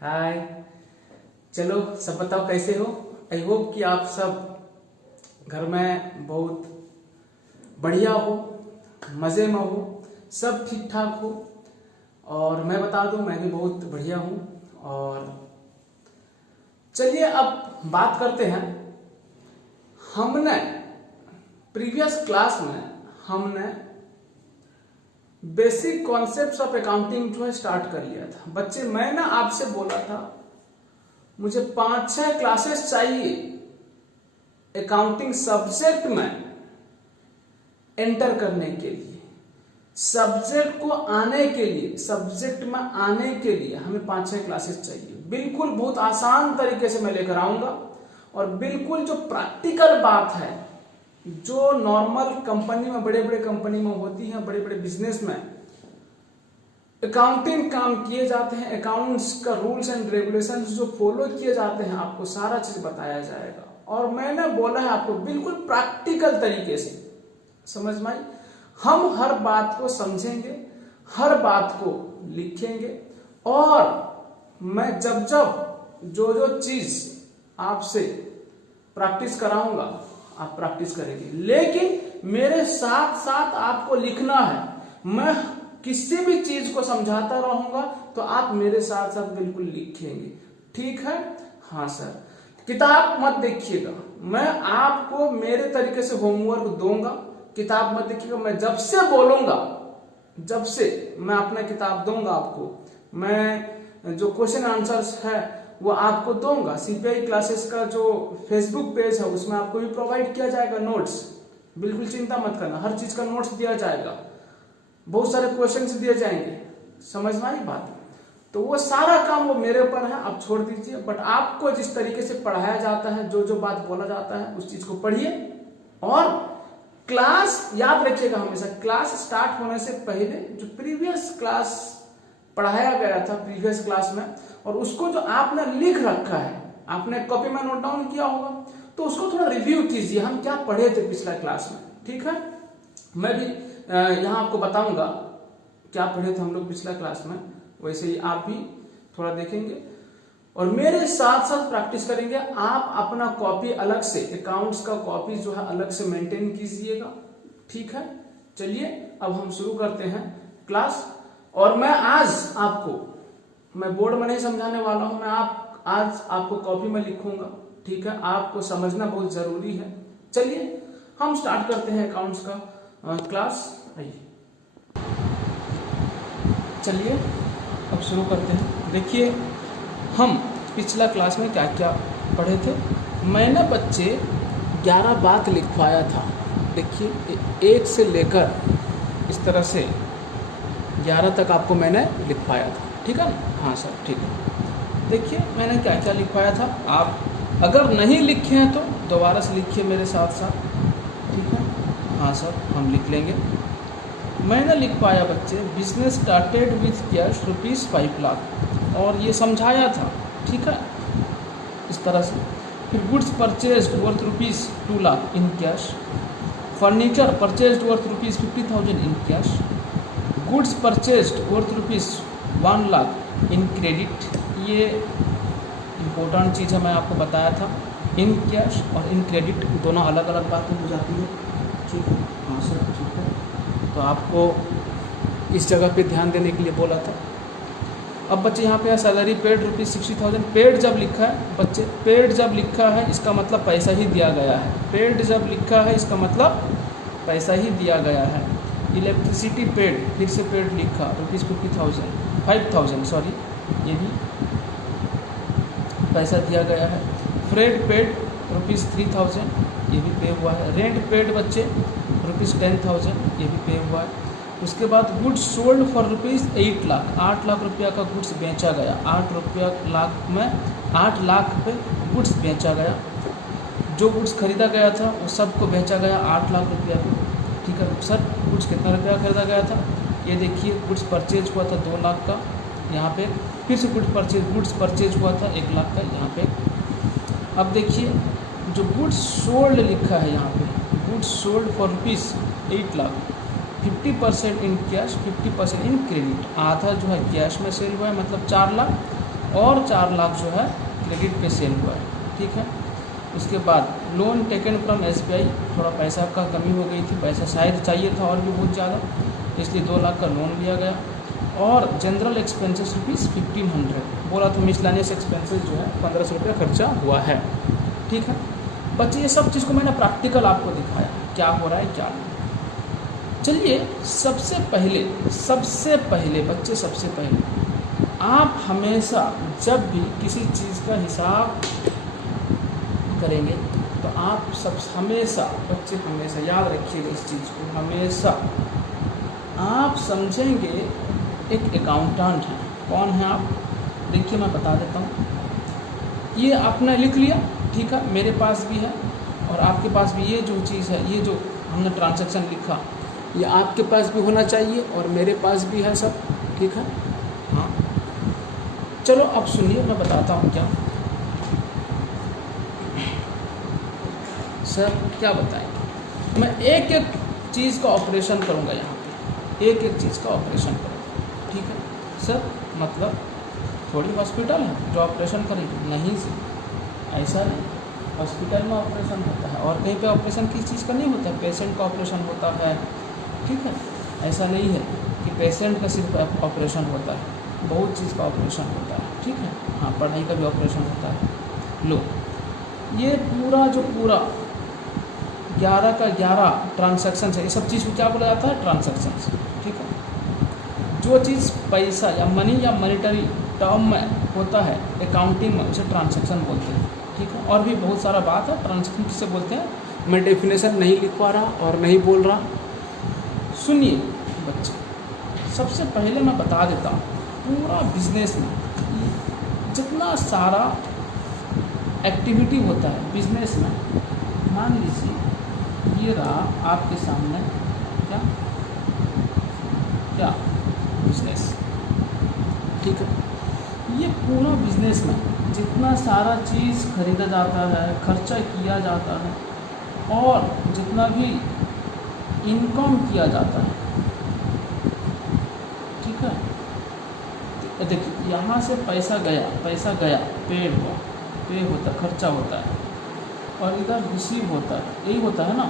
हाय। चलो सब बताओ कैसे हो। आई होप कि आप सब घर में बहुत बढ़िया हो, मज़े में हो, सब ठीक ठाक हो। और मैं बता दूं मैं भी बहुत बढ़िया हूँ। और चलिए अब बात करते हैं। हमने प्रीवियस क्लास में हमने बेसिक कॉन्सेप्ट्स ऑफ अकाउंटिंग जो है स्टार्ट कर लिया था। बच्चे मैं ना आपसे बोला था मुझे 5-6 क्लासेस चाहिए अकाउंटिंग सब्जेक्ट में एंटर करने के लिए, सब्जेक्ट को आने के लिए, सब्जेक्ट में आने के लिए हमें 5-6 क्लासेस चाहिए। बिल्कुल बहुत आसान तरीके से मैं लेकर आऊंगा और बिल्कुल जो प्रैक्टिकल बात है जो नॉर्मल कंपनी में, बड़े बड़े कंपनी में होती है, बड़े बड़े बिजनेस में अकाउंटिंग काम किए जाते हैं, अकाउंट्स का रूल्स एंड रेगुलेशंस जो फॉलो किए जाते हैं, आपको सारा चीज बताया जाएगा। और मैंने बोला है आपको बिल्कुल प्रैक्टिकल तरीके से, समझ में आई। हम हर बात को समझेंगे, हर बात को लिखेंगे और मैं जब जब जो चीज आपसे प्रैक्टिस कराऊंगा आप प्रैक्टिस करेंगे, लेकिन मेरे साथ साथ आपको लिखना है। मैं किसी भी चीज को समझाता रहूंगा तो आप मेरे साथ साथ बिल्कुल लिखेंगे, ठीक है। हाँ सर, किताब मत देखिएगा, मैं आपको मेरे तरीके से होमवर्क दूंगा। किताब मत देखिएगा, मैं जब से बोलूंगा, जब से मैं अपना किताब दूंगा आपको, मैं जो क्वेश्चन आंसर्स है वो आपको दूंगा। सीपीआई क्लासेस का जो फेसबुक पेज है उसमें आपको भी प्रोवाइड किया जाएगा नोट्स, बिल्कुल चिंता मत करना, हर चीज का नोट्स दिया जाएगा, बहुत सारे क्वेश्चंस दिए जाएंगे, समझ में आई बात। तो वो सारा काम वो मेरे ऊपर है, आप छोड़ दीजिए। बट आपको जिस तरीके से पढ़ाया जाता है, जो जो बात बोला जाता है उस चीज को पढ़िए। और क्लास याद रखिएगा हमेशा, क्लास स्टार्ट होने से पहले जो प्रीवियस क्लास पढ़ाया गया था प्रीवियस क्लास में, और उसको जो आपने लिख रखा है, आपने कॉपी में नोट डाउन किया होगा, तो उसको थोड़ा रिव्यू कीजिए, हम क्या पढ़े थे पिछला क्लास में, ठीक है। मैं भी यहाँ आपको बताऊंगा क्या पढ़े थे हम लोग पिछला क्लास में, वैसे ही आप भी थोड़ा देखेंगे और मेरे साथ साथ प्रैक्टिस करेंगे। आप अपना कॉपी अलग से, अकाउंट्स का कॉपी जो है अलग से मेंटेन कीजिएगा, ठीक है। चलिए अब हम शुरू करते हैं क्लास। और मैं आज आपको, मैं बोर्ड में नहीं समझाने वाला हूं, मैं आज आपको कॉपी में लिखूंगा, ठीक है। आपको समझना बहुत जरूरी है। चलिए हम स्टार्ट करते हैं अकाउंट्स का क्लास। आइए चलिए अब शुरू करते हैं। देखिए हम पिछला क्लास में क्या क्या पढ़े थे। मैंने बच्चे 11 बात लिखवाया था। देखिए 1 से लेकर इस तरह से 11 तक आपको मैंने लिखवाया था, ठीक है ना। हाँ सर ठीक है। देखिए मैंने क्या क्या लिखवाया था, आप अगर नहीं लिखे हैं तो दोबारा से लिखिए मेरे साथ साथ, ठीक है। हाँ सर हम लिख लेंगे। मैंने लिखवाया बच्चे business started with cash ₹5 lakh, और ये समझाया था, ठीक है, इस तरह से। फिर goods purchased worth ₹2 lakh in cash, furniture purchased worth ₹50,000 in cash, goods purchased worth ₹1 lakh in credit. ये इम्पोर्टेंट चीज़ है, मैं आपको बताया था। इन कैश और इन क्रेडिट दोनों अलग अलग बातें हो जाती है, ठीक है। हाँ सर ठीक है, तो आपको इस जगह पे ध्यान देने के लिए बोला था। अब बच्चे यहाँ पे है सैलरी पेड ₹60,000। पेड जब लिखा है बच्चे, पेड जब लिखा है इसका मतलब पैसा ही दिया गया है। पेड जब लिखा है इसका मतलब पैसा ही दिया गया है। इलेक्ट्रिसिटी पेड, फिर से पेड लिखा ₹50,000 सॉरी, ये भी पैसा दिया गया है। फ्रेड पेड ₹3,000, ये भी पे हुआ है। रेंट पेड बच्चे ₹10,000, ये भी पे हुआ है। उसके बाद goods sold for ₹8 lakh, 8 lakh रुपया का गुड्स बेचा गया। 8 लाख पे गुड्स बेचा गया। जो गुड्स खरीदा गया था वो सबको बेचा गया 8 लाख रुपया पे, ठीक है। सर गुड्स कितना रुपया खरीदा गया था, ये देखिए गुड्स परचेज हुआ था 2 लाख का यहाँ पे, फिर से गुड्स परचेज हुआ था 1 लाख का यहाँ पे। अब देखिए जो गुड्स सोल्ड लिखा है यहाँ पे, goods sold for ₹8 lakh, 50% in cash, 50% in credit. आधा जो है कैश में सेल हुआ है मतलब 4 लाख, और 4 लाख जो है क्रेडिट पे सेल हुआ है, ठीक है। उसके बाद लोन टेकन फ्रॉम SBI, थोड़ा पैसा का कमी हो गई थी, पैसा शायद चाहिए था और भी बहुत ज़्यादा, इसलिए 2 लाख का लोन लिया गया। और जनरल एक्सपेंसेस ₹1500, बोला तो मिसलानियस एक्सपेंसेस जो है 1500 रुपये खर्चा हुआ है, ठीक है बच्चे। ये सब चीज़ को मैंने प्रैक्टिकल आपको दिखाया क्या हो रहा है क्या नहीं। चलिए सबसे पहले बच्चे, सबसे पहले आप हमेशा जब भी किसी चीज़ का हिसाब करेंगे तो आप हमेशा याद रखिएगा इस चीज़ को, हमेशा आप समझेंगे एक अकाउंटेंट है। कौन है आप? देखिए मैं बता देता हूँ। ये आपने लिख लिया, ठीक है, मेरे पास भी है और आपके पास भी। ये जो चीज़ है, ये जो हमने ट्रांजैक्शन लिखा, ये आपके पास भी होना चाहिए और मेरे पास भी है सब, ठीक है। हाँ चलो अब सुनिए, मैं बताता हूँ क्या। सर क्या बताएं, मैं एक एक चीज़ का ऑपरेशन करूँगा यहाँ पे, एक एक चीज़ का ऑपरेशन करूँगा, ठीक है सर। मतलब थोड़ी हॉस्पिटल है जो ऑपरेशन करेगी, नहीं सर ऐसा नहीं। हॉस्पिटल में ऑपरेशन होता है और कहीं पे ऑपरेशन किस चीज़ का नहीं होता है, पेशेंट का ऑपरेशन होता है, ठीक है। ऐसा नहीं है कि पेशेंट का सिर्फ ऑपरेशन होता है, बहुत चीज़ का ऑपरेशन होता है, ठीक है। हाँ पढ़ाई का भी ऑपरेशन होता है। लो ये पूरा जो पूरा 11 का 11 ट्रांजैक्शन है, ये सब चीज़ को क्या बोला जाता है? ट्रांजैक्शन, ठीक है। जो चीज़ पैसा या मनी या मॉनेटरी टर्म में होता है अकाउंटिंग में, उसे ट्रांजैक्शन बोलते हैं, ठीक है। और भी बहुत सारा बात है, ट्रांजैक्शन किसे बोलते हैं मैं डेफिनेशन नहीं लिखवा रहा और नहीं बोल रहा। सुनिए बच्चे, सबसे पहले मैं बता देता हूँ, पूरा बिजनेस में जितना सारा एक्टिविटी होता है बिजनेस में, मान लीजिए ये रहा आपके सामने क्या क्या बिजनेस, ठीक है। ये पूरा बिजनेस में जितना सारा चीज़ खरीदा जाता है, खर्चा किया जाता है और जितना भी इनकम किया जाता है, ठीक है। देखिए यहाँ से पैसा गया, पेड हुआ, पे होता, खर्चा होता है, और इधर रिसीव होता है, यही होता है ना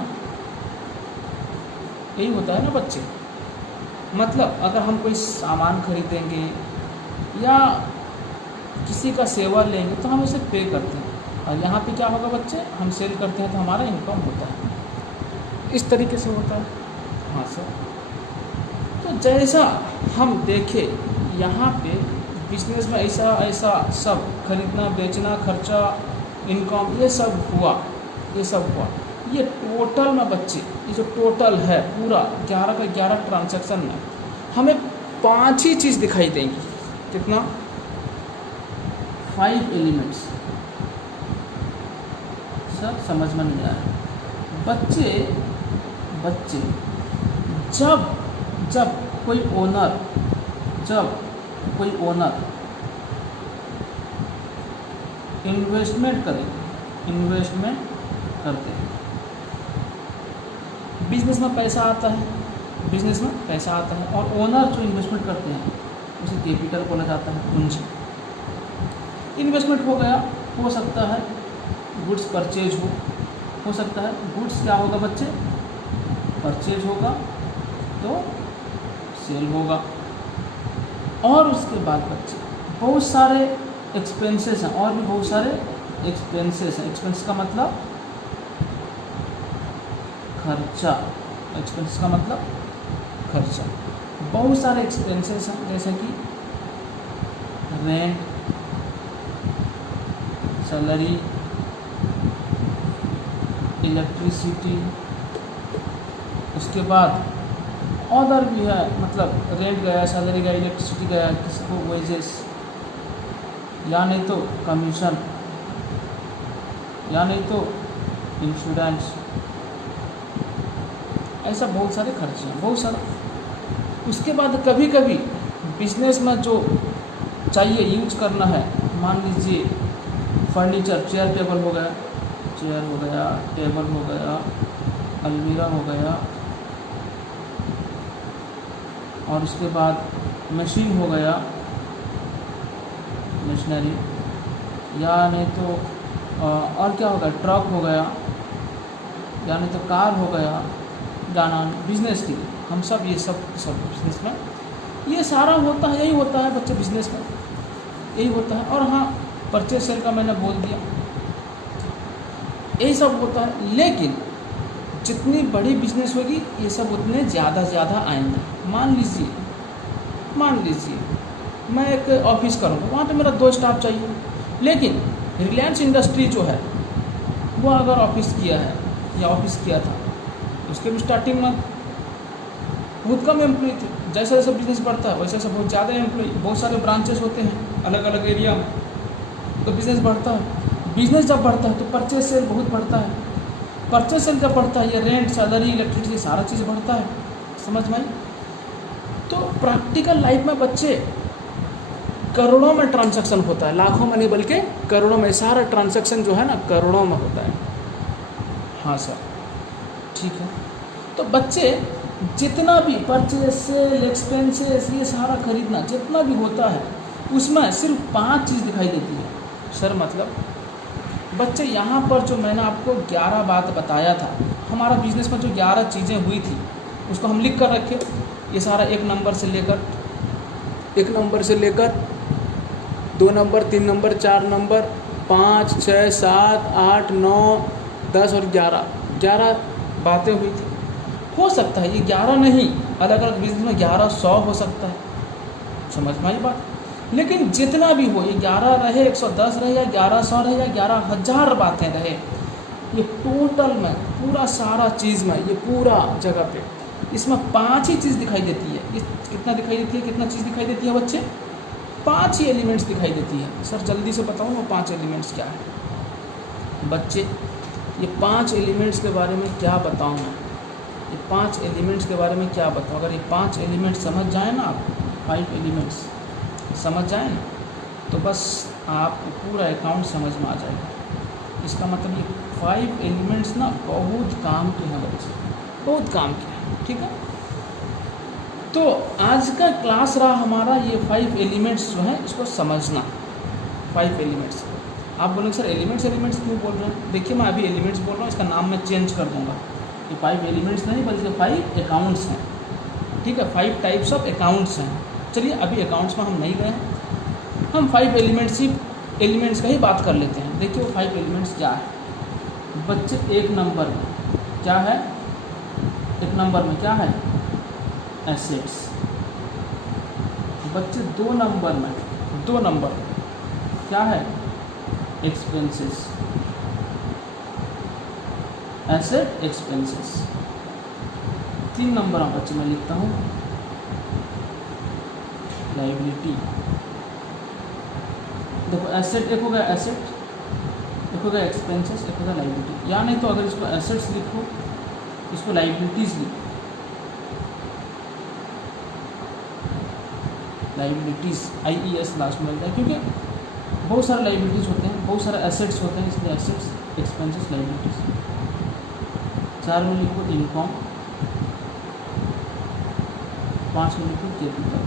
बच्चे। मतलब अगर हम कोई सामान खरीदेंगे या किसी का सेवा लेंगे तो हम उसे पे करते हैं, और यहाँ पे क्या होगा बच्चे, हम सेल करते हैं तो हमारा इनकम होता है, इस तरीके से होता है। हाँ सर, तो जैसा हम देखें यहाँ पे बिजनेस में ऐसा सब खरीदना, बेचना, खर्चा, इनकम, ये सब हुआ। ये टोटल में बच्चे, ये जो टोटल है पूरा 11 का 11 ट्रांजैक्शन में हमें 5 ही चीज़ दिखाई देंगी। कितना? 5 एलिमेंट्स। सर समझ में नहीं आया। बच्चे जब कोई ओनर इन्वेस्टमेंट करते हैं, बिजनेस में पैसा आता है, और ओनर जो इन्वेस्टमेंट करते हैं उसे कैपिटल बोला जाता है, पूंजी। इन्वेस्टमेंट हो गया, हो सकता है गुड्स परचेज हो सकता है गुड्स क्या होगा बच्चे, परचेज होगा तो सेल होगा। और उसके बाद बच्चे बहुत सारे एक्सपेंसेस हैं, और भी बहुत सारे एक्सपेंसेस हैं। एक्सपेंस का मतलब खर्चा, बहुत सारे एक्सपेंसेस हैं, जैसे कि रेंट, सैलरी, इलेक्ट्रिसिटी। उसके बाद अदर भी है, मतलब रेंट गया, सैलरी गया, इलेक्ट्रिसिटी गया, किसी को वेजेस, या नहीं तो कमीशन, या नहीं तो इंश्योरेंस। ऐसा बहुत सारे खर्चे हैं, बहुत सारा। उसके बाद कभी कभी बिजनेस में जो चाहिए यूज करना है, मान लीजिए फर्नीचर, चेयर टेबल हो गया, टेबल हो गया, अलमीरा हो गया, और उसके बाद मशीन हो गया, मशीनरी, या नहीं तो और क्या होगा, ट्रक हो गया, या नहीं तो कार हो गया, जाना बिजनेस के लिए हम सब ये सब बिजनेस में ये सारा होता है, यही होता है बच्चे बिजनेस में, यही होता है। और हाँ, परचेज सेल का मैंने बोल दिया, यही सब होता है। लेकिन जितनी बड़ी बिजनेस होगी ये सब उतने ज़्यादा आएंगे। मान लीजिए मैं एक ऑफिस करूँगा, वहाँ पे मेरा 2 स्टाफ चाहिए, लेकिन रिलायंस इंडस्ट्री जो है वो अगर ऑफिस किया है या ऑफिस किया था, उसके भी स्टार्टिंग में बहुत कम एम्प्लॉय थे। जैसे जैसे बिजनेस बढ़ता है वैसे वैसे बहुत ज़्यादा एम्प्लॉय, बहुत सारे ब्रांचेस होते हैं अलग अलग एरिया में, तो बिज़नेस बढ़ता है। बिज़नेस जब बढ़ता है तो परचेज सेल बहुत बढ़ता है, परचेज सेल जब बढ़ता है ये रेंट, सैलरी, इलेक्ट्रिसिटी सारा चीज़ बढ़ता है। समझ में आई? तो प्रैक्टिकल लाइफ में बच्चे करोड़ों में ट्रांजैक्शन होता है, लाखों में नहीं बल्कि करोड़ों में। सारा ट्रांजैक्शन जो है ना करोड़ों में होता है। हाँ सर, ठीक है। तो बच्चे जितना भी परचेज सेल, एक्सपेंसेस, ये सारा खरीदना जितना भी होता है उसमें सिर्फ 5 चीज़ दिखाई देती है। सर मतलब बच्चे यहाँ पर जो मैंने आपको 11 बात बताया था, हमारा बिजनेस में जो 11 चीज़ें हुई थी उसको हम लिख कर रखे। ये सारा 1 नंबर से लेकर 2 नंबर, 3 नंबर, 4 नंबर, 5, 6, 7, 8, 9, 10 और 11 बातें हुई थी। हो सकता है ये 11 नहीं, अलग अलग बिजनेस में 1100 हो सकता है। समझ में आई बात? लेकिन जितना भी हो, ये 11 रहे, 110 रहे, या 1100 रहे, या 11,000 बातें रहे, ये टोटल में पूरा सारा चीज़ में, ये पूरा जगह पे इसमें 5 ही चीज़ दिखाई देती है। ये कितना दिखाई देती है, कितना चीज़ दिखाई देती है बच्चे? 5 ही एलिमेंट्स दिखाई देती है। सर जल्दी से बताओ ना 5 एलिमेंट्स क्या है? बच्चे ये 5 एलिमेंट्स के बारे में क्या बताऊँ मैं? ये 5 एलिमेंट्स के बारे में क्या बताऊँ? अगर ये 5 एलिमेंट्स समझ जाए ना आप, 5 एलिमेंट्स समझ जाए ना, तो बस आपको पूरा अकाउंट समझ में आ जाएगा। इसका मतलब ये 5 एलिमेंट्स ना बहुत काम के हैं बच्चे, बहुत काम के हैं। ठीक है, तो आज का क्लास रहा हमारा ये 5 एलिमेंट्स जो है इसको समझना। 5 एलिमेंट्स आप बोलेंगे सर एलिमेंट्स क्यों बोल रहे हैं? देखिए मैं अभी एलिमेंट्स बोल रहा हूँ, इसका नाम मैं चेंज कर दूँगा। ये 5 एलिमेंट्स नहीं बल्कि 5 अकाउंट्स हैं। ठीक है, 5 टाइप्स ऑफ अकाउंट्स हैं। चलिए अभी अकाउंट्स में हम नहीं गए हैं, हम 5 एलिमेंट्स का ही बात कर लेते हैं। देखिए वो 5 एलिमेंट्स क्या है बच्चे? 1 नंबर में क्या है? 1 नंबर में क्या है? एसेट्स। बच्चे 2 नंबर क्या है? एक्सपेंसेस। Asset, expenses. 3 नंबर बच्चे मैं लिखता हूँ लाइबिलिटी। देखो एसेट एक हो गया, एसेट एक हो गया, एक्सपेंसेस एक हो गया, लाइबिलिटी। या नहीं तो अगर इसको एसेट्स लिखो, इसको लाइबिलिटीज लिखो, लाइबिलिटीज़ IES लास्ट में लगता है, क्योंकि बहुत सारे लाइबिलिटीज़ होते हैं, बहुत सारे एसेट्स होते हैं, इसलिए एसेट्स, एक्सपेंसेस, लाइबिलिटीज़। 4 में लिखो इनकम, 5 में लिखो कैपिटल,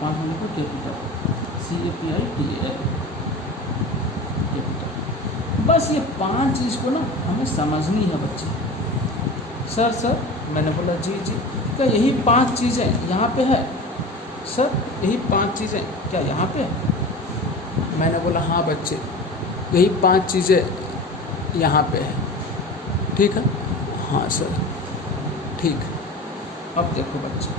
5 में लिखो कैपिटल, CAPITAL, कैपिटल। बस ये 5 चीज़ को ना हमें समझनी है बच्चे। सर मैंने बोला जी, क्या यही 5 चीज़ें यहाँ पे है? सर यही 5 चीज़ें क्या यहाँ पे है? मैंने बोला हाँ बच्चे, यही 5 चीज़ें यहाँ पे है। ठीक है, हाँ सर ठीक। अब देखो बच्चे,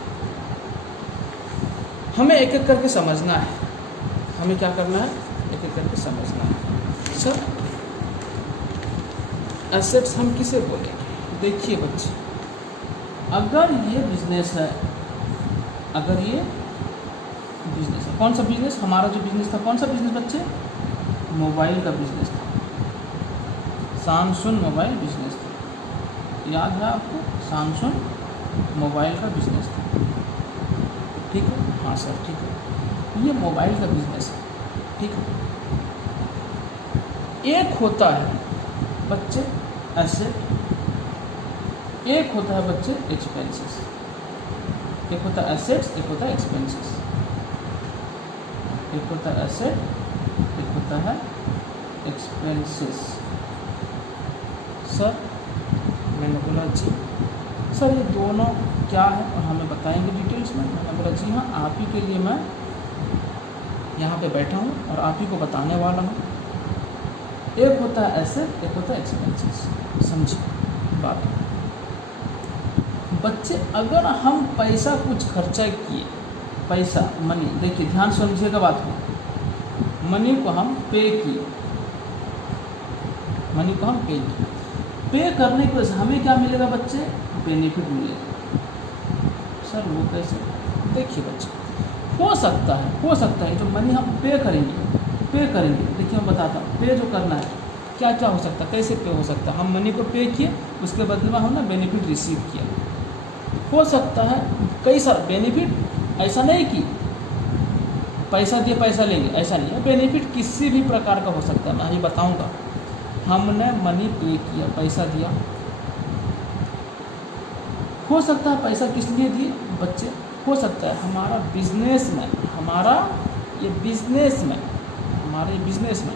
हमें एक एक करके समझना है। हमें क्या करना है? एक एक करके समझना है। सर एसेट्स हम किसे बोलेंगे? देखिए बच्चे, अगर ये बिजनेस है, कौन सा बिजनेस? हमारा जो बिजनेस था, कौन सा बिजनेस बच्चे? मोबाइल का बिजनेस था, सैमसंग मोबाइल बिजनेस था। याद है आपको? सैमसंग मोबाइल का बिजनेस था। ठीक है, हाँ सर ठीक है, ये मोबाइल का बिजनेस है। ठीक है, एक होता है बच्चे एसेट, एक होता है बच्चे एक्सपेंसेस। एक होता है एसेट्स, एक होता है एक्सपेंसेस। एक होता है एसेट, एक होता है एक्सपेंसेस। सर मैंने बोला जी सर ये दोनों क्या है और हमें बताएंगे डिटेल्स में। मैंने बोला जी हाँ, आप ही के लिए मैं यहाँ पे बैठा हूँ और आप ही को बताने वाला हूँ। एक होता है एसेट, एक होता है एक्सपेंसेस। समझिए बात। बच्चे अगर हम पैसा कुछ खर्चा किए, पैसा मनी, देखिए ध्यान समझिएगा बात को, मनी को हम पे किए, मनी को हम पे किए, पे करने की वजह से हमें क्या मिलेगा बच्चे? बेनिफिट मिलेगा। सर वो कैसे? देखिए बच्चे, हो सकता है जो मनी हम पे करेंगे, देखिए मैं बताता हूँ, पे जो करना है क्या क्या हो सकता है, कैसे पे हो सकता है। हम मनी को पे किए, उसके बदले में हमने बेनिफिट रिसीव किया। हो सकता है कई सारे बेनिफिट, ऐसा नहीं कि पैसा दिए पैसा लेंगे, ऐसा नहीं है। बेनिफिट किसी भी प्रकार का हो सकता है, मैं ये बताऊँगा। हमने मनी पे किया, पैसा दिया, हो सकता है पैसा किस लिए दिए बच्चे? हो सकता है हमारा बिजनेस में, हमारे बिजनेस में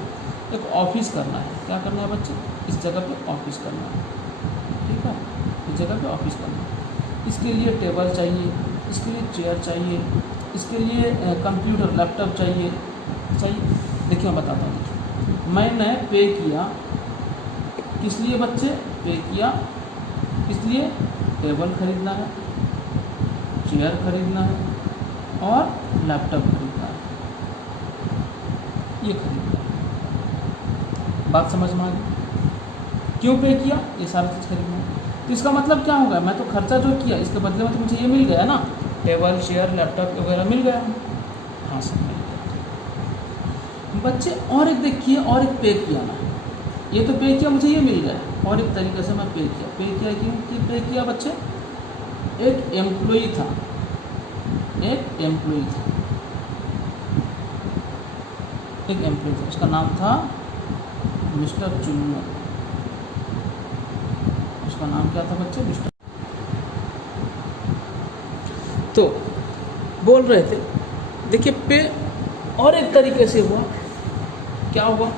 एक ऑफिस करना है। क्या करना है बच्चे? इस जगह पे ऑफिस करना है, ठीक है, इस जगह पे ऑफिस करना है। इसके लिए टेबल चाहिए, इसके लिए चेयर चाहिए, इसके लिए कंप्यूटर लैपटॉप चाहिए। देखिए मैं बताता हूँ। मैंने पे किया, किस लिए बच्चे? पे किया इसलिए टेबल खरीदना है, चेयर खरीदना है और लैपटॉप खरीदना है, ये खरीदना है। बात समझ में आ गई? क्यों पे किया? ये सारा चीज़ खरीदना है। तो इसका मतलब क्या होगा? मैं तो खर्चा जो किया इसके बदले में तो मुझे ये मिल गया ना, टेबल चेयर लैपटॉप वगैरह मिल गया। हाँ सर मिल गया। बच्चे और एक देखिए, और एक पे किया ना, ये तो पे किया, मुझे ये मिल गया, और एक तरीके से मैं पे किया क्यों पे किया बच्चे? एक एम्प्लॉई था, उसका नाम था मिस्टर चुन्नू। उसका नाम क्या था बच्चे? मिस्टर। तो बोल रहे थे, देखिए पे और एक तरीके से हुआ। क्या हुआ?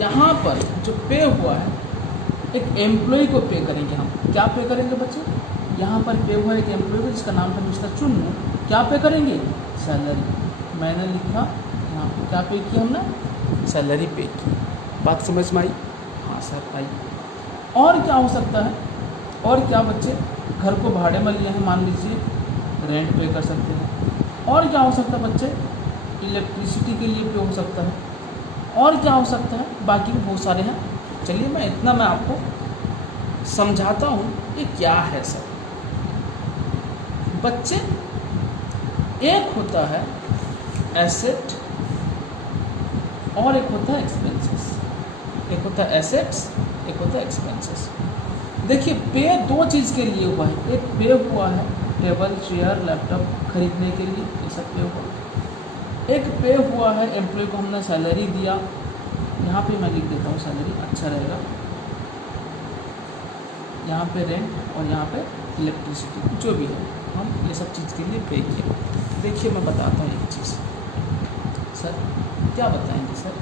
यहाँ पर जो पे हुआ है, एक एम्प्लॉय को पे करेंगे हम। क्या पे करेंगे बच्चे? यहाँ पर पे हुआ एक एम्प्लॉय को जिसका नाम था मिस्टर चुन्नू। क्या पे करेंगे? सैलरी। मैंने लिखा यहाँ पे क्या पे किया हमने? सैलरी पे की। बात समझ में आई? हाँ सर आई। और क्या हो सकता है? और क्या बच्चे? घर को भाड़े में लिए हैं, मान लीजिए, रेंट पे कर सकते हैं। और क्या हो सकता है बच्चे? इलेक्ट्रिसिटी के लिए पे हो सकता है। और क्या हो सकता है? बाकी भी बहुत सारे हैं। चलिए मैं इतना मैं आपको समझाता हूँ ये क्या है सर। बच्चे एक होता है एसेट और एक होता है एक्सपेंसेस। एक होता है एसेट्स, एक होता है एक्सपेंसेस। देखिए पे दो चीज़ के लिए हुआ है। एक पे हुआ है टेबल चेयर लैपटॉप खरीदने के लिए, ये सब पे हुआ। एक पे हुआ है एम्प्लॉय को हमने सैलरी दिया। यहाँ पे मैं लिख देता हूँ सैलरी, अच्छा रहेगा। यहाँ पे रेंट और यहाँ पे इलेक्ट्रिसिटी, जो भी है, हम ये सब चीज़ के लिए पे किया। देखिए मैं बताता हूँ एक चीज़। सर क्या बताएंगे सर?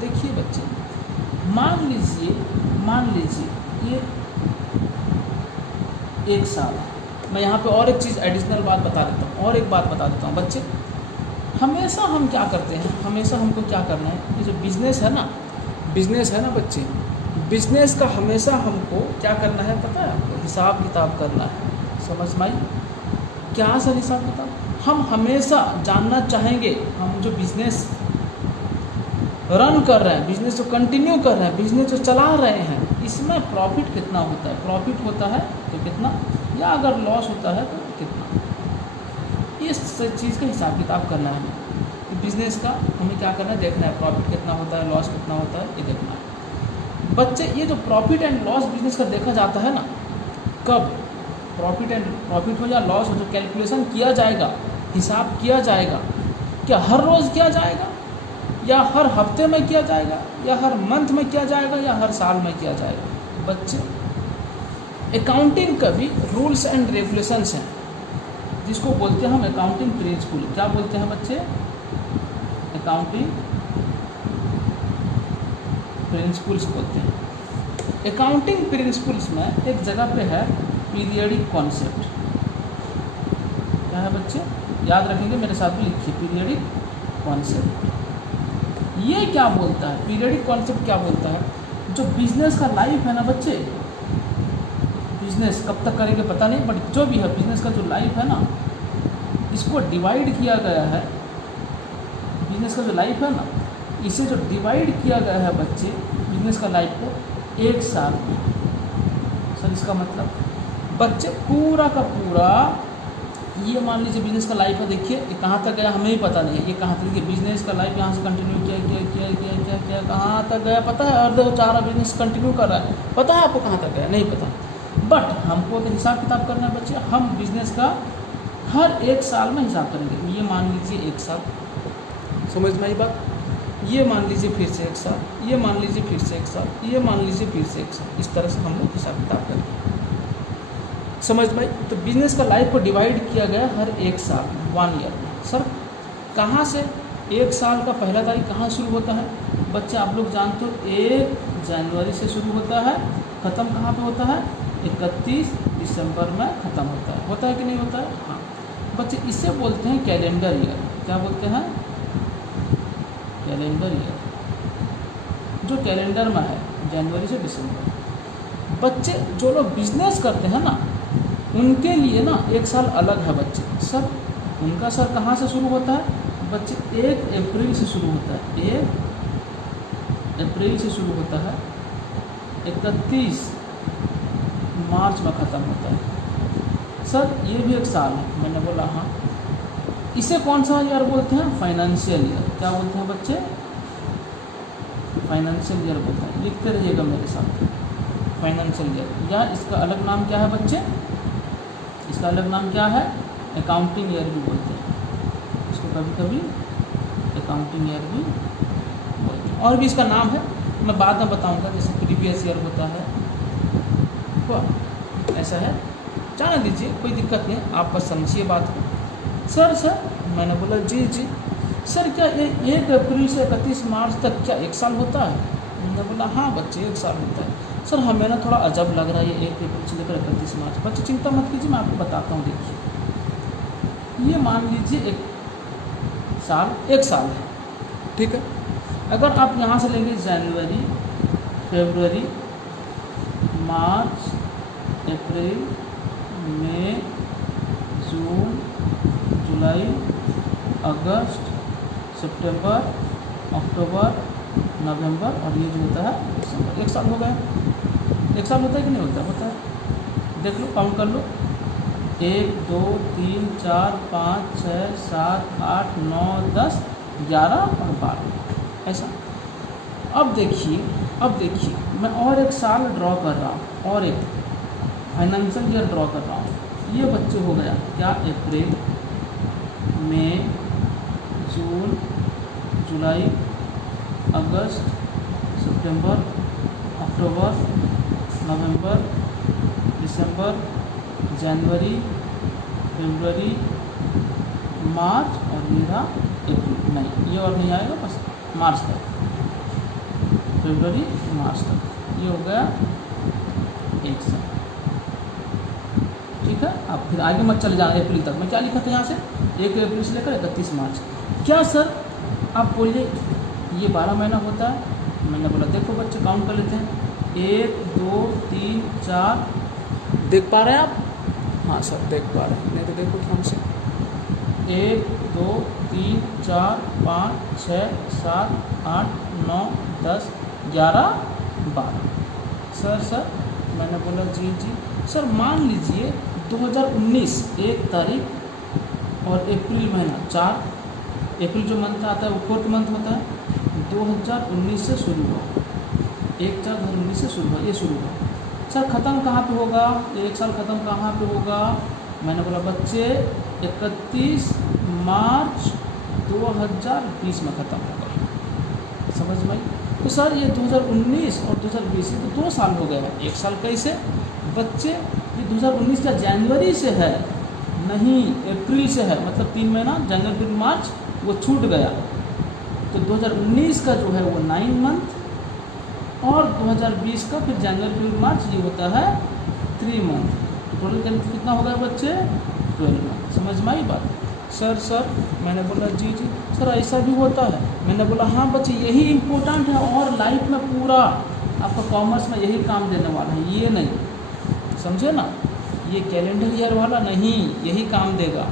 देखिए बच्चे, मान लीजिए ये एक साल है। मैं यहाँ पे और एक चीज़ एडिशनल बात बता देता हूँ, और एक बात बता देता हूँ बच्चे। हमेशा हम क्या करते हैं, हमेशा हमको क्या करना है, ये जो बिज़नेस है ना बच्चे, बिज़नेस का हमेशा हमको क्या करना है पता है आपको? हिसाब किताब करना है। समझ में आई? क्या सर हिसाब किताब? हम हमेशा जानना चाहेंगे, हम जो बिज़नेस रन कर रहे हैं, बिज़नेस जो कंटिन्यू कर रहे हैं, बिज़नेस जो चला रहे हैं, इसमें प्रॉफिट कितना होता है, प्रॉफिट होता है तो कितना, या अगर लॉस होता है तो कितना। इस चीज़ का हिसाब किताब करना है हमें कि बिज़नेस का हमें क्या करना है, देखना है प्रॉफिट कितना होता है, लॉस कितना होता है, ये देखना है। बच्चे ये जो प्रॉफिट एंड लॉस बिज़नेस का देखा जाता है ना, कब प्रॉफिट हो या लॉस हो, जो कैलकुलेशन किया जाएगा, हिसाब किया जाएगा, क्या हर रोज़ किया जाएगा, या हर हफ्ते में किया जाएगा, या हर मंथ में किया जाएगा, या हर साल में किया जाएगा। बच्चे अकाउंटिंग का भी रूल्स एंड रेगुलेशंस हैं। जिसको बोलते हैं हम अकाउंटिंग प्रिंसिपल। क्या बोलते हैं बच्चे? अकाउंटिंग प्रिंसिपल्स बोलते हैं। अकाउंटिंग प्रिंसिपल्स में एक जगह पे है पीरियडिक कॉन्सेप्ट। क्या है बच्चे? याद रखेंगे, मेरे साथ भी लिखिए, पीरियडिक कॉन्सेप्ट। ये क्या बोलता है? पीरियडिक कॉन्सेप्ट क्या बोलता है? जो बिजनेस का लाइफ है ना बच्चे, बिजनेस कब तक करेंगे पता नहीं, बट जो भी है बिजनेस का जो लाइफ है ना, इसको डिवाइड किया गया है। बिजनेस का जो लाइफ है ना, इसे जो डिवाइड किया गया है बच्चे, बिजनेस का लाइफ को 1 साल में। सर इसका मतलब बच्चे पूरा का पूरा, ये मान लीजिए बिजनेस का लाइफ है, देखिए ये कहाँ तक गया हमें ही पता नहीं है। ये कहाँ तक, देखिए बिजनेस का लाइफ यहाँ से कंटिन्यू किया कहाँ तक गया पता है? और 2-4 बिजनेस कंटिन्यू कर रहा है, पता है आपको कहाँ तक गया? नहीं पता। बट हमको एक हिसाब किताब करना है बच्चे, हम बिजनेस का हर 1 साल में हिसाब करेंगे। ये मान लीजिए 1 साल, समझ में आई बात? ये मान लीजिए फिर से 1 साल, ये मान लीजिए फिर से 1 साल, ये मान लीजिए फिर से 1 साल। इस तरह से हम लोग हिसाब किताब करेंगे, समझ में? तो बिजनेस का लाइफ को डिवाइड किया गया हर 1 साल में, 1 ईयर में। सर कहाँ से 1 साल का पहला तारीख कहाँ शुरू होता है बच्चे? आप लोग जानते हो 1 जनवरी से शुरू होता है, ख़त्म कहाँ पे होता है? 31 दिसंबर में ख़त्म होता है कि नहीं होता है? हाँ बच्चे, इसे बोलते हैं कैलेंडर ईयर। क्या बोलते हैं? Calendar year. जो कैलेंडर में है जनवरी से दिसंबर। बच्चे जो लोग बिजनेस करते हैं ना, उनके लिए ना 1 साल अलग है बच्चे। सर उनका सर कहाँ से शुरू होता है बच्चे? 1 अप्रैल से शुरू होता है, 1 अप्रैल से शुरू होता है, 31 मार्च में ख़त्म होता है। सर ये भी 1 साल है, मैंने बोला हाँ। इसे कौन सा ईयर बोलते हैं? Financial year. क्या बोलते हैं बच्चे? फाइनेंशियल ईयर बोलते हैं। लिखते रहिएगा मेरे साथ, फाइनेंशियल ईयर। या इसका अलग नाम क्या है बच्चे? इसका अलग नाम क्या है? अकाउंटिंग ईयर भी बोलते हैं इसको, कभी कभी अकाउंटिंग ईयर भी बोलते हैं। और भी इसका नाम है, मैं बाद में बताऊंगा, जैसे प्रीवियस ईयर होता है, ऐसा है, जाने दीजिए, कोई दिक्कत नहीं, आप बस समझिए बात को। सर मैंने बोला जी। सर क्या ये 1 अप्रैल से 31 मार्च तक क्या 1 साल होता है? मैंने बोला हाँ बच्चे 1 साल होता है। सर हमें ना थोड़ा अजब लग रहा है ये 1 अप्रैल से लेकर 31 मार्च। बच्चे चिंता मत कीजिए, मैं आपको बताता हूँ। देखिए ये मान लीजिए 1 साल है, ठीक है। अगर आप यहाँ से लेंगे जनवरी, फरवरी, मार्च, अप्रैल, मई, जून, जुलाई, अगस्त, सितंबर, अक्टूबर, नवंबर और ये जो होता है दिसंबर। 1 साल हो गया। 1 साल होता है कि नहीं होता? होता है। देख लो, काउंट कर लो, 1 2 3 4 5 6 7 8 9 10 11 और 12, ऐसा। अब देखिए मैं और 1 साल ड्रॉ कर रहा हूँ, और एक फाइनेंशियल ईयर ड्रॉ कर रहा हूँ। ये बच्चे हो गया क्या? अप्रैल, मई, जून, जुलाई, अगस्त, सितंबर, अक्टूबर, नवंबर, दिसंबर, जनवरी, फरवरी, मार्च और ये रहा अप्रैल। नहीं, ये और नहीं आएगा, बस मार्च तक, फरवरी मार्च तक, ये हो गया 1 साल, ठीक है। अब फिर आगे मत चले जाना अप्रैल तक। मैं क्या लिखा था यहाँ से? 1 अप्रैल से लेकर 31 मार्च। क्या सर आप बोलिए ये 12 महीना होता है? मैंने बोला देखो बच्चे, काउंट कर लेते हैं, 1 2 3 4। देख पा रहे हैं आप? हाँ सर देख पा रहे हैं, नहीं तो देखो हमसे। 1 2 3 4 5 6 7 8 9 10 11 12। सर मैंने बोला जी। सर मान लीजिए 2019 1 तारीख और अप्रैल महीना 4, अप्रैल जो मंथ आता है वो 4th मंथ होता है, 2019 से शुरू हुआ, 1/4/2019 से शुरू हुआ, ये शुरू हुआ। सर ख़त्म कहाँ पे होगा? 1 साल ख़त्म कहाँ पे होगा? मैंने बोला बच्चे 31 मार्च 2020 में ख़त्म होगा, समझ में आई? तो सर ये 2019 और 2020 तो 2 साल हो गए हैं, 1 साल कैसे? बच्चे ये 2019 का जनवरी से है, नहीं, अप्रैल से है, मतलब 3 महीना जनवरी फरवरी मार्च वो छूट गया। तो 2019 का जो है वो 9 मंथ और 2020 का फिर जनवरी फरवरी मार्च ये होता है 3 मंथ। टोटल कितना होगा बच्चे? 12 मंथ। समझ में आई बात? सर मैंने बोला जी सर ऐसा भी होता है। मैंने बोला हाँ बच्चे यही इम्पोर्टेंट है और लाइफ में पूरा आपका कॉमर्स में यही काम देने वाला है, ये नहीं, समझे ना, ये कैलेंडर ईयर वाला नहीं, यही काम देगा।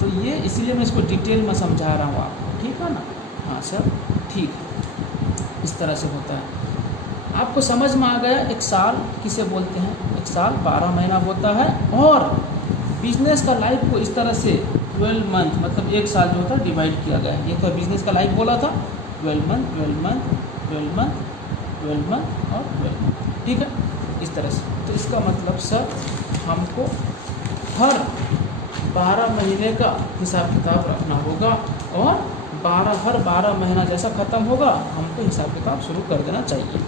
तो ये इसलिए मैं इसको डिटेल में समझा रहा हूँ आपको, ठीक है ना? हाँ सर ठीक है, इस तरह से होता है। आपको समझ में आ गया? एक साल किसे बोलते हैं? एक साल 12 महीना होता है और बिजनेस का लाइफ को इस तरह से 12 मंथ मतलब एक साल जो होता है डिवाइड किया गया है। ये तो बिजनेस का लाइफ बोला था 12 मंथ 12 मंथ 12 मंथ 12 मंथ और 12 मंथ, ठीक है, इस तरह से। तो इसका मतलब सर हमको हर 12 महीने का हिसाब किताब रखना होगा और हर 12 महीना जैसा ख़त्म होगा हमको हिसाब किताब शुरू कर देना चाहिए।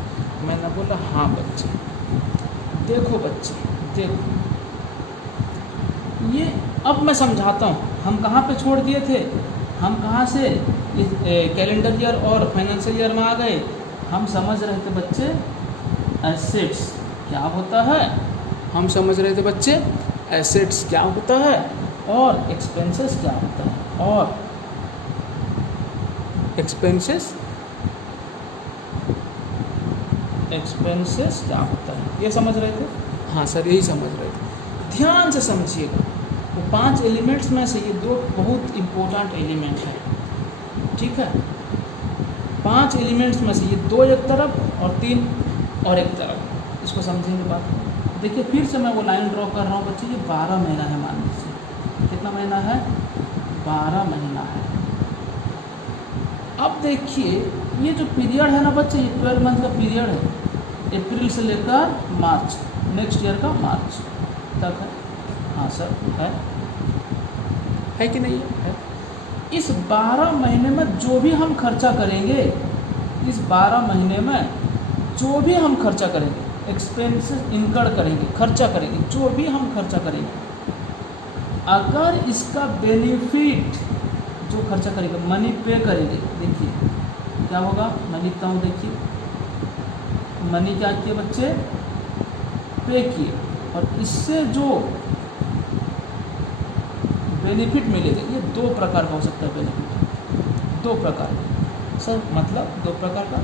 मैंने बोला हाँ बच्चे, देखो बच्चे देखो, ये अब मैं समझाता हूँ। हम कहाँ पे छोड़ दिए थे? हम कहाँ से कैलेंडर ईयर और फाइनेंशियल ईयर में आ गए? हम समझ रहे थे बच्चे एसेट्स क्या होता है, हम समझ रहे थे बच्चे एसेट्स क्या होता है और एक्सपेंसेस क्या होता है, और एक्सपेंसेस क्या होता है, ये समझ रहे थे? हाँ सर यही समझ रहे थे। ध्यान से समझिएगा, वो 5 एलिमेंट्स में से ये 2 बहुत इम्पोर्टेंट एलिमेंट है, ठीक है? 5 एलिमेंट्स में से ये 2 एक तरफ और 3 और एक तरफ, इसको समझेंगे बात। देखिए फिर से मैं वो लाइन ड्रॉ कर रहा हूँ बच्चे, ये 12 महीना है, मान लीजिए कितना महीना है? 12 महीना है। अब देखिए ये जो पीरियड है ना बच्चे, ये 12 मंथ का पीरियड है, अप्रैल से लेकर मार्च, नेक्स्ट ईयर का मार्च तक है। हाँ सर है कि नहीं है? इस 12 महीने में जो भी हम खर्चा करेंगे, इस 12 महीने में जो भी हम खर्चा करेंगे, एक्सपेंसेस इनकर्ड करेंगे, खर्चा करेंगे, जो भी हम खर्चा करेंगे, अगर इसका बेनिफिट जो खर्चा करेंगे, मनी पे करेंगे, देखिए क्या होगा, मैं लिखता हूँ, देखिए मनी क्या किए बच्चे? पे किए, और इससे जो बेनिफिट मिलेगा, ये 2 प्रकार का हो सकता है बेनिफिट, 2 प्रकार का सर, मतलब 2 प्रकार का।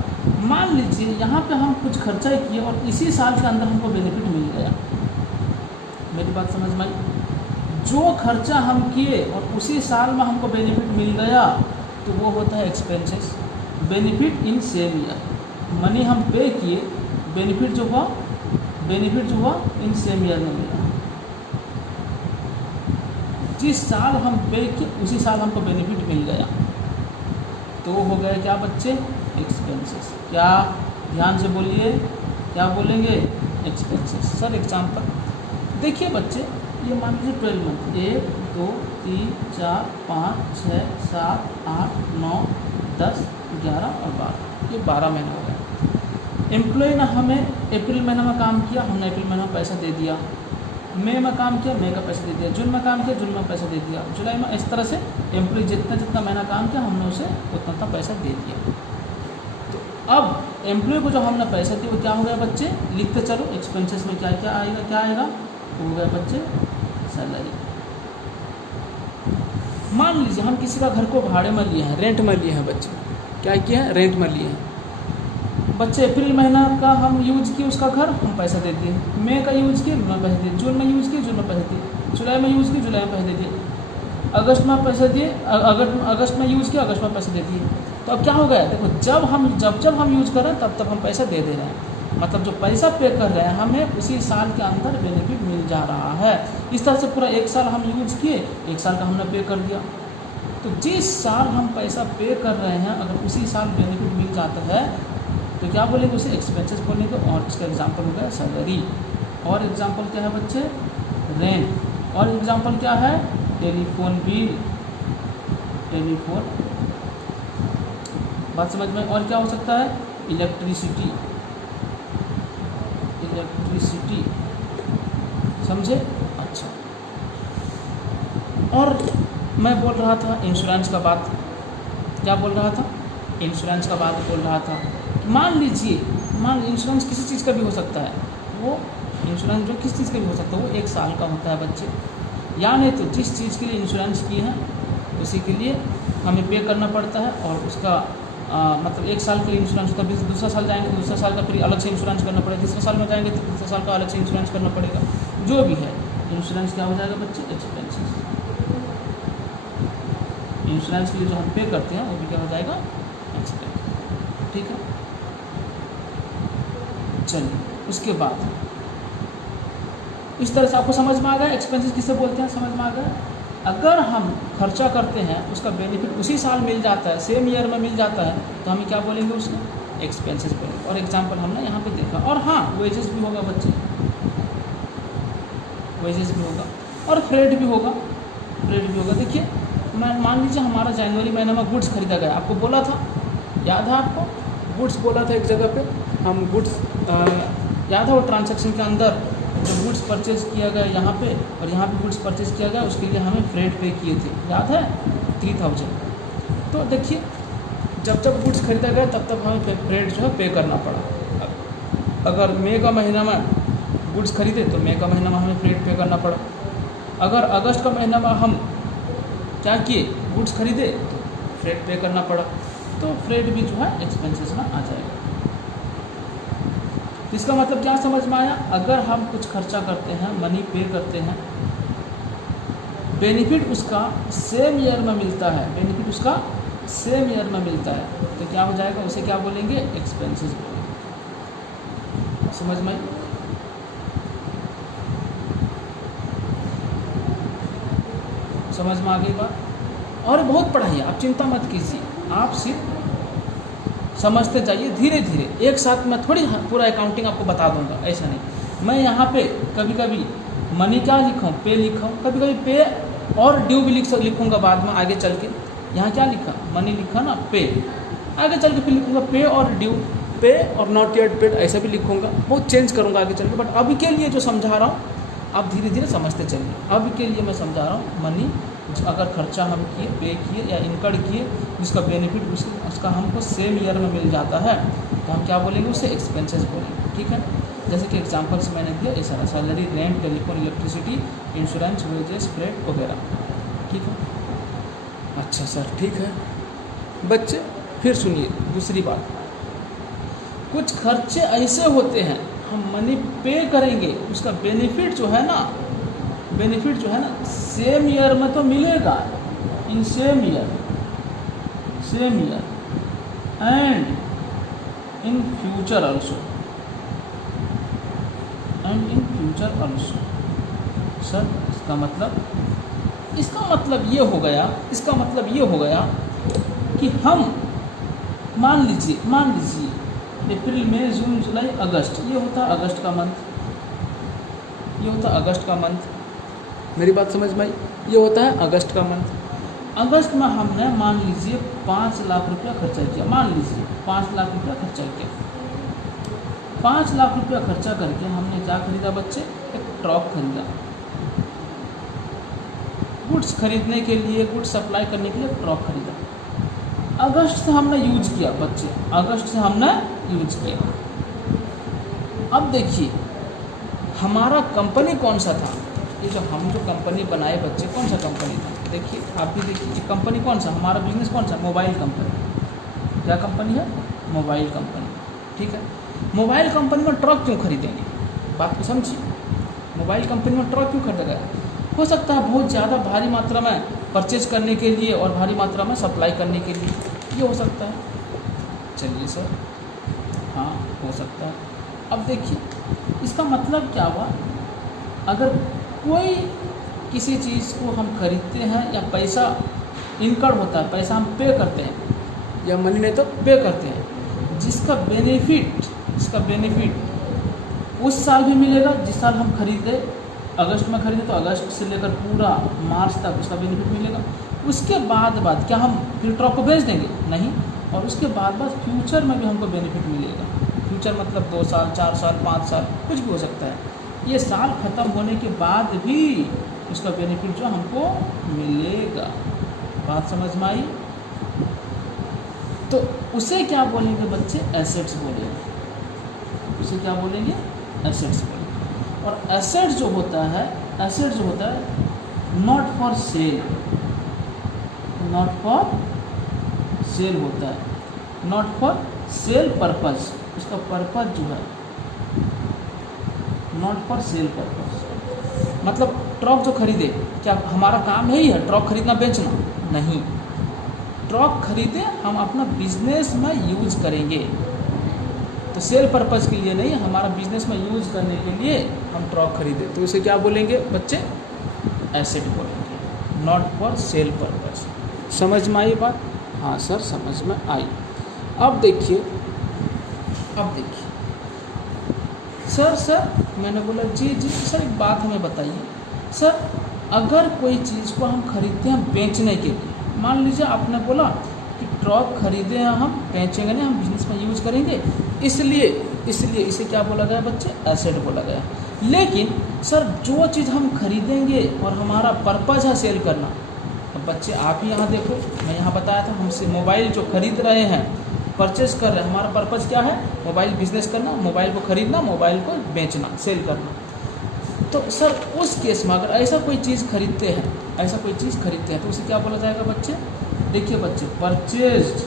मान लीजिए यहाँ पे हम कुछ खर्चा ही किए और इसी साल के अंदर हमको बेनिफिट मिल गया, मेरी बात समझ में आई? जो खर्चा हम किए और उसी साल में हमको बेनिफिट मिल गया तो वो होता है expenses. Benefit in same year, money हम पे किए, बेनिफिट जो हुआ इन सेम ईयर में मिला। जिस साल हम पे किए उसी साल हमको बेनिफिट मिल गया, तो वो हो गया क्या बच्चे? एक्सपेंसेस। क्या? ध्यान से बोलिए, क्या बोलेंगे? एक्सपेंसेस। सर एग्जाम्पल देखिए बच्चे, ये मान लीजिए 12 मंथ, 1 2 3 4 5 6 7 8 9 10 11 और 12, ये 12 महीना हो गया। एम्प्लॉय ने हमें अप्रैल महीना में काम किया, हमने अप्रैल महीना में पैसा दे दिया, मई में काम किया, मई का पैसा दे दिया, जून में काम किया, जून में पैसा दे दिया, जुलाई में, इस तरह से एम्प्लॉय जितना महीना काम किया हमने उसे उतना पैसा दे दिया। तो अब एम्प्लॉय को जो हमने पैसा दिया वो क्या हो गया बच्चे? लिखते चलो, एक्सपेंसेस में क्या क्या आएगा? तो हो गया बच्चे सैलरी। मान लीजिए हम किसी का घर को भाड़े में लिए हैं, रेंट में लिए हैं बच्चे, क्या किए हैं? रेंट में लिए हैं बच्चे। अप्रैल महीना का हम यूज किए उसका घर, हम पैसा दे दिए, मई का यूज किए, मई में पैसे दिए, जून में यूज किए, जून में पैसे दिए, जुलाई में यूज किए, जुलाई में पैसे दे दिए, अगस्त में पैसे दिए, अगस्त में यूज़ किया, अगस्त में पैसे दे दिए। तो अब क्या हो गया? देखो जब हम यूज़ कर रहे हैं तब हम पैसा दे रहे हैं, मतलब जो पैसा पे कर रहे हैं हमें उसी साल के अंदर बेनिफिट मिल जा रहा है। इस तरह से पूरा 1 साल हम यूज किए, 1 साल का हमने पे कर दिया। तो जिस साल हम पैसा पे कर रहे हैं अगर उसी साल बेनिफिट मिल जाता है तो क्या बोलेंगे? उसे एक्सपेंसेस बोलेंगे। और इसका एग्जाम्पल हो गया सैलरी, और एग्जाम्पल क्या है बच्चे? रेंट, और एग्जाम्पल क्या है? Telephone bill, telephone. बात समझ में? और क्या हो सकता है? इलेक्ट्रिसिटी, समझे? अच्छा और मैं बोल रहा था इंश्योरेंस का बात, क्या बोल रहा था, इंश्योरेंस का बात बोल रहा था। मान लीजिए इंश्योरेंस किसी चीज़ का भी हो सकता है, वो इंश्योरेंस जो किस चीज़ का भी हो सकता है, वो 1 साल का होता है बच्चे, या नहीं तो जिस चीज़ के लिए इंश्योरेंस किए हैं उसी के लिए हमें पे करना पड़ता है, और उसका मतलब 1 साल के लिए इंश्योरेंस होता है, दूसरा साल जाएंगे तो दूसरा साल का फिर अलग से इंश्योरेंस करना पड़ेगा, तीसरा साल में जाएंगे तो तीसरा साल का अलग से इंश्योरेंस करना पड़ेगा। जो भी है इंश्योरेंस क्या हो जाएगा बच्चे, एक्सपेंसेस। इंश्योरेंस के लिए जो हम पे करते हैं वो भी क्या हो जाएगा, एक्सपेंस। ठीक है, चलिए उसके बाद इस तरह से आपको समझ में आ गया एक्सपेंसेस किसे बोलते हैं, समझ में आ गया। अगर हम खर्चा करते हैं उसका बेनिफिट उसी साल मिल जाता है, सेम ईयर में मिल जाता है, तो हम क्या बोलेंगे उसको, एक्सपेंसेस बोलेंगे। और एग्जांपल हमने यहाँ पे देखा। और हाँ, वेजेस भी होगा बच्चे, वेजेस भी होगा, और फ्रेट भी होगा, फ्रेट भी होगा। देखिए मान लीजिए हमारा जनवरी महीने में गुड्स खरीदा गया, आपको बोला था, याद है आपको, गुड्स बोला था एक जगह पे, हम गुड्स याद है वो ट्रांजैक्शन के अंदर जो गुड्स परचेज किया गया यहाँ पे और यहाँ पे गुड्स परचेज किया गया, उसके लिए हमें फ्रेट पे किए थे, याद है 3000। तो देखिए जब जब गुड्स खरीदा गया तब तब हमें फ्रेट जो है पे करना पड़ा। अगर मई का महीना में गुड्स खरीदे तो मई का महीना में हमें फ्रेट पे करना पड़ा। अगर अगस्त का महीना में हम क्या किए, गुड्स खरीदे तो फ्रेट पे करना पड़ा। तो फ्रेट भी जो है एक्सपेंसेस में आ जाएगा। इसका मतलब क्या समझ में आया, अगर हम कुछ खर्चा करते हैं, मनी पे करते हैं, बेनिफिट उसका सेम ईयर में मिलता है, बेनिफिट उसका सेम ईयर में मिलता है, तो क्या हो जाएगा, उसे क्या बोलेंगे, एक्सपेंसेस बोलेंगे। समझ में आई? समझ में आ गई बात। और बहुत पढ़ाई है, आप चिंता मत कीजिए, आप सिर्फ समझते जाइए धीरे धीरे, एक साथ मैं थोड़ी पूरा अकाउंटिंग आपको बता दूंगा, ऐसा नहीं। मैं यहाँ पे कभी कभी मनी क्या लिखूँ, पे लिखूँ, कभी कभी पे और ड्यू भी लिखूँगा बाद में आगे चल के। यहाँ क्या लिखा, मनी लिखा ना, पे, आगे चल के फिर लिखूँगा पे और ड्यू, पे और नॉट येट पेड, ऐसा भी लिखूँगा, बहुत चेंज करूँगा आगे चल के। बट अभी के लिए जो समझा रहा हूँ आप धीरे धीरे समझते चलिए। अभी के लिए मैं समझा रहा हूँ, मनी अगर खर्चा हम किए, पे किए या इनकर्ड किए, जिसका बेनिफिट उसका हमको सेम ईयर में मिल जाता है, तो हम क्या बोलेंगे, उसे एक्सपेंसेस बोलेंगे। ठीक है, जैसे कि एग्जांपल्स मैंने दिया, ऐसा है, salary, rent, telephone, electricity, insurance, wages, freight वगैरह। ठीक है, अच्छा सर, ठीक है बच्चे। फिर सुनिए दूसरी बात, कुछ खर्चे ऐसे होते हैं हम मनी पे करेंगे, उसका बेनिफिट जो है ना सेम ईयर में तो मिलेगा, in same year and in future also, sir इसका मतलब ये हो गया कि हम मान लीजिए अप्रैल, मई, जून, जुलाई, अगस्त, ये होता है अगस्त का मंथ, मेरी बात समझ में आई, ये होता है अगस्त का मंथ। अगस्त में हमने मान लीजिए 5 लाख रुपया खर्चा किया, मान लीजिए 5 लाख रुपया खर्चा किया। 5 लाख रुपया खर्चा करके हमने क्या खरीदा बच्चे, एक ट्रक खरीदा, गुड्स खरीदने के लिए, गुड्स सप्लाई करने के लिए ट्रक खरीदा। अगस्त से हमने यूज किया बच्चे, अगस्त से हमने यूज किया। अब देखिए हमारा कंपनी कौन सा था, ये जो कंपनी बनाए बच्चे, कौन सा कंपनी था, देखिए आप भी देखिए, ये कंपनी कौन सा, हमारा बिजनेस कौन सा, मोबाइल कंपनी। क्या कंपनी है, मोबाइल कंपनी। ठीक है, मोबाइल कंपनी में ट्रक क्यों खरीदेंगे, बात को समझिए, मोबाइल कंपनी में ट्रक क्यों खरीदा गया, हो सकता है बहुत ज़्यादा भारी मात्रा में परचेज करने के लिए और भारी मात्रा में सप्लाई करने के लिए, ये हो सकता है। चलिए सर, हाँ हो सकता है। अब देखिए इसका मतलब क्या हुआ, अगर कोई किसी चीज़ को हम खरीदते हैं या पैसा इनकर्ड होता है, पैसा हम पे करते हैं, या मनी नहीं तो पे करते हैं, जिसका बेनिफिट उस साल भी मिलेगा जिस साल हम खरीदे, अगस्त में खरीदे तो अगस्त से लेकर पूरा मार्च तक उसका बेनिफिट मिलेगा। उसके बाद क्या हम फिर ट्रक को बेच देंगे, नहीं, और उसके बाद फ्यूचर में भी हमको बेनिफिट मिलेगा। फ्यूचर मतलब 2 साल, 4 साल, 5 साल, कुछ भी हो सकता है। ये साल ख़त्म होने के बाद भी उसका बेनिफिट जो हमको मिलेगा। बात समझ में आई? तो उसे क्या बोलेंगे बच्चे? एसेट्स बोलेंगे। उसे क्या बोलेंगे? एसेट्स बोलेंगे। और एसेट जो होता है not for sale, not for sale होता है, नॉट फॉर सेल पर्पस। उसका पर्पस जो है नॉट फॉर सेल पर्पस, मतलब ट्रक जो खरीदे, क्या हमारा काम है ही है ट्रक खरीदना बेचना? नहीं, ट्रक खरीदे हम अपना बिजनेस में यूज करेंगे, तो सेल पर्पस के लिए नहीं, हमारा बिजनेस में यूज करने के लिए हम ट्रक खरीदे, तो उसे क्या बोलेंगे बच्चे? एसेट बोलेंगे, नॉट फॉर सेल पर्पस। समझ में आई बात? हाँ सर समझ में आई। अब देखिए सर मैंने बोला जी सर एक बात हमें बताइए सर, अगर कोई चीज़ को हम खरीदते हैं बेचने के लिए, मान लीजिए आपने बोला कि ट्रक खरीदे हैं हम बेचेंगे नहीं, हम बिजनेस में यूज करेंगे, इसलिए इसे क्या बोला गया बच्चे? एसेट बोला गया। लेकिन सर जो चीज़ हम खरीदेंगे और हमारा पर्पज़ है सेल करना, अब बच्चे आप ही यहाँ देखो, मैं यहाँ बताया था, हमसे मोबाइल जो खरीद रहे हैं, परचेस कर रहे हैं, हमारा पर्पज़ क्या है? मोबाइल बिजनेस करना, मोबाइल को खरीदना, मोबाइल को बेचना, सेल करना। तो सर उस केस में अगर ऐसा कोई चीज़ खरीदते हैं तो उसे क्या बोला जाएगा बच्चे? देखिए बच्चे, परचेज्ड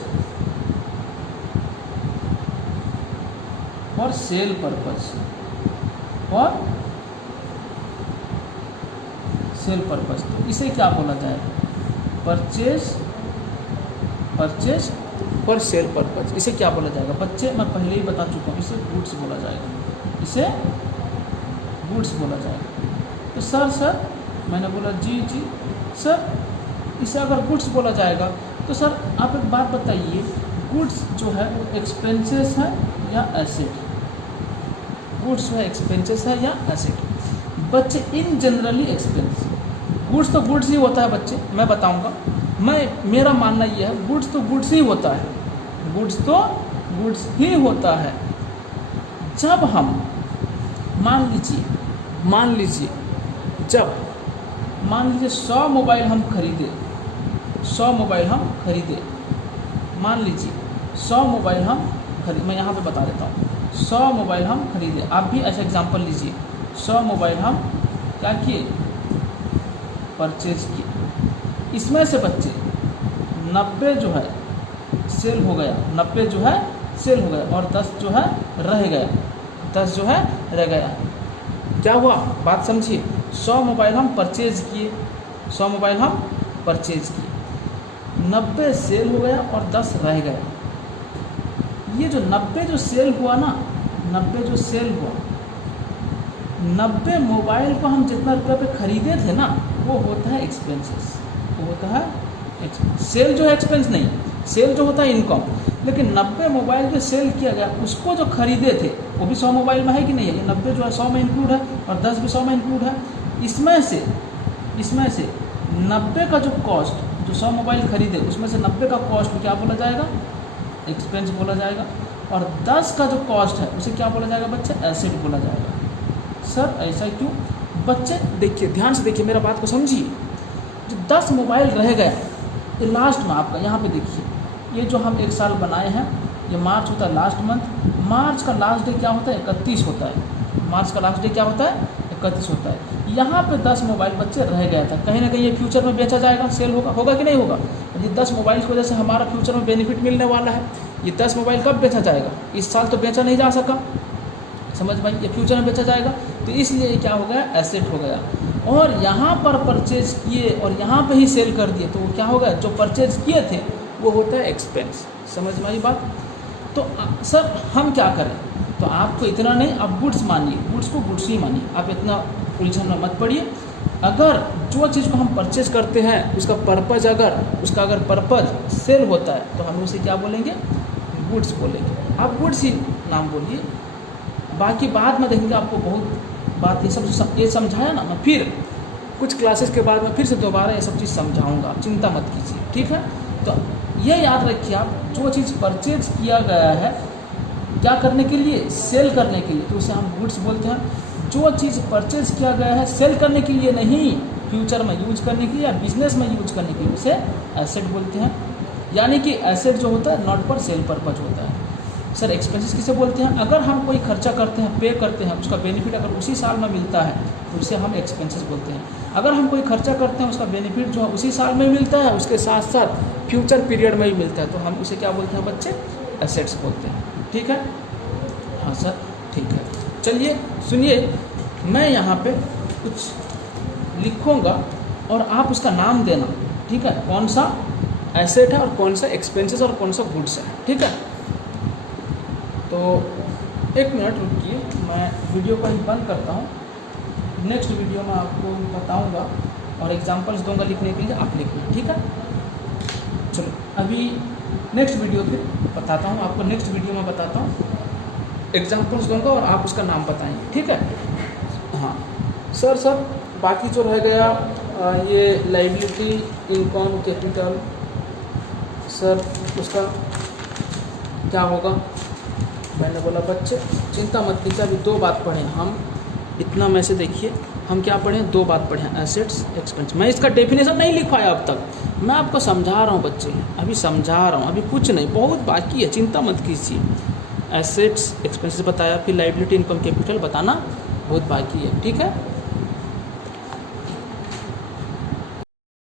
फॉर सेल पर्पस, और सेल पर्पस, तो इसे क्या बोला जाएगा? परचेज फॉर सेल पर्पस, इसे क्या बोला जाएगा बच्चे? मैं पहले ही बता चुका हूँ, इसे गुड्स बोला जाएगा, इसे गुड्स बोला जाएगा। तो सर मैंने बोला जी सर, इसे अगर गुड्स बोला जाएगा तो सर आप एक बात बताइए, गुड्स जो है वो एक्सपेंसेस है या एसेट? गुड्स जो है एक्सपेंसेस है या एसेट? बच्चे इन जनरली एक्सपेंस, गुड्स तो गुड्स ही होता है बच्चे, मैं बताऊंगा, मेरा मानना ये है गुड्स तो गुड्स ही होता है, गुड्स तो गुड्स ही होता है। जब हम मान लीजिए जब 100 मोबाइल हम खरीदे, मान लीजिए 100 मोबाइल हम खरीदे, मैं यहाँ पे बता देता हूँ, 100 मोबाइल हम खरीदे, आप भी ऐसा एग्जांपल लीजिए, 100 मोबाइल हम क्या किए? परचेज किए। इसमें से बच्चे 90 जो है सेल हो गया, 90 जो है सेल हो गया, और 10 जो है रह गया, 10 जो है रह गया। क्या हुआ बात समझिए? 100 मोबाइल हम परचेज किए, 100 मोबाइल हम परचेज किए, 90 सेल हो गया और 10 रह गया। ये जो 90 जो सेल हुआ ना, 90 जो सेल हुआ, 90 मोबाइल को हम जितना रुपये पे खरीदे थे ना, वो होता है एक्सपेंसेस, वो होता है सेल जो है एक्सपेंस नहीं, सेल जो होता है इनकम। लेकिन 90 मोबाइल जो सेल किया गया, उसको जो खरीदे थे वो भी 100 मोबाइल में है कि नहीं है? ये 90 जो है 100 में इंक्लूड है और 10 भी 100 में इंक्लूड है। इसमें से 90 का जो कॉस्ट, जो 100 मोबाइल खरीदे उसमें से 90 का कॉस्ट क्या बोला जाएगा? एक्सपेंस बोला जाएगा। और 10 का जो कॉस्ट है उसे क्या बोला जाएगा बच्चे? एसेट बोला जाएगा। सर ऐसा क्यों? बच्चे देखिए, ध्यान से देखिए, मेरा बात को समझिए। जो 10 मोबाइल रह गया, ये लास्ट में आपका यहाँ पे देखिए, ये जो हम 1 साल बनाए हैं, ये मार्च होता है लास्ट मंथ। मार्च का लास्ट डे क्या होता है? 31 होता है। मार्च का लास्ट डे क्या होता है? 31 होता है। यहाँ पे 10 मोबाइल बच्चे रह गया था, कहीं ना कहीं ये फ्यूचर में बेचा जाएगा, सेल होगा कि नहीं होगा? ये 10 मोबाइल की वजह से हमारा फ्यूचर में बेनिफिट मिलने वाला है। ये 10 मोबाइल कब बेचा जाएगा? इस साल तो बेचा नहीं जा सका, समझ भाई, ये फ्यूचर में बेचा जाएगा, तो इसलिए ये क्या हो गया? एसेट हो गया। और यहाँ पर परचेज किए और यहाँ पे ही सेल कर दिए, तो वो क्या हो गया? जो परचेज किए थे वो होता है एक्सपेंस। समझ में आई बात? तो सर हम क्या करें? तो आपको इतना नहीं, आप गुड्स मानिए, गुड्स को गुड्स ही मानिए, आप इतना उलझन में मत पड़िए। अगर जो चीज़ को हम परचेज करते हैं उसका पर्पज़ अगर पर्पज़ सेल होता है तो हम उसे क्या बोलेंगे? गुड्स बोलेंगे। आप गुड्स ही नाम बोलिए, बाकी बाद में देखेंगे आपको बहुत बात ये समझाया ना, मैं फिर कुछ क्लासेस के बाद में फिर से दोबारा ये सब चीज़ समझाऊंगा, आप चिंता मत कीजिए, ठीक है? तो ये याद रखिए आप, जो चीज़ परचेज किया गया है क्या करने के लिए? सेल करने के लिए, तो उसे हम गुड्स बोलते हैं। जो चीज़ परचेज किया गया है सेल करने के लिए नहीं, फ्यूचर में यूज करने की या बिजनेस में यूज करने की, उसे एसेट बोलते हैं। यानी कि एसेट जो होता है नॉट फॉर सेल पर्पज होता है। सर एक्सपेंसेस किसे बोलते हैं? अगर हम कोई खर्चा करते हैं, पे करते हैं, उसका बेनिफिट अगर उसी साल में मिलता है तो उसे हम एक्सपेंसेस बोलते हैं। अगर हम कोई खर्चा करते हैं, उसका बेनिफिट जो है उसी साल में मिलता है, उसके साथ साथ फ्यूचर पीरियड में भी मिलता है, तो हम उसे क्या बोलते हैं बच्चे? एसेट्स बोलते हैं। ठीक है, हाँ सर ठीक है। चलिए सुनिए, मैं यहाँ पे कुछ लिखूँगा और आप उसका नाम देना, ठीक है? कौन सा एसेट है और कौन सा एक्सपेंसेस और कौन सा गुड्स है, ठीक है? तो एक मिनट रुकिए, मैं वीडियो को ही बंद करता हूँ। नेक्स्ट वीडियो में आपको बताऊँगा और एग्जांपल्स दूंगा लिखने के लिए, आप लिखना, ठीक है? चलो अभी नेक्स्ट वीडियो फिर बताता हूँ आपको, नेक्स्ट वीडियो में बताता हूँ, एग्जांपल्स दूंगा और आप उसका नाम बताएंगे, ठीक है? हाँ सर बाकी जो रह गया ये लायबिलिटी, इनकम, कैपिटल, सर उसका क्या होगा? मैंने बोला बच्चे चिंता मत कीजिए, अभी 2 बात पढ़े हम, इतना में से देखिए हम क्या पढ़े, 2 बात पढ़े, एसेट्स एक्सपेंस। मैं इसका डेफिनेशन नहीं लिखवाया अब तक, मैं आपको समझा रहा हूँ बच्चे, अभी समझा रहा हूँ, अभी कुछ नहीं, बहुत बाकी है, चिंता मत कीजिए। एसेट्स एक्सपेंसेस बताया, फिर लायबिलिटी, इनकम, कैपिटल बताना बहुत बाकी है, ठीक है?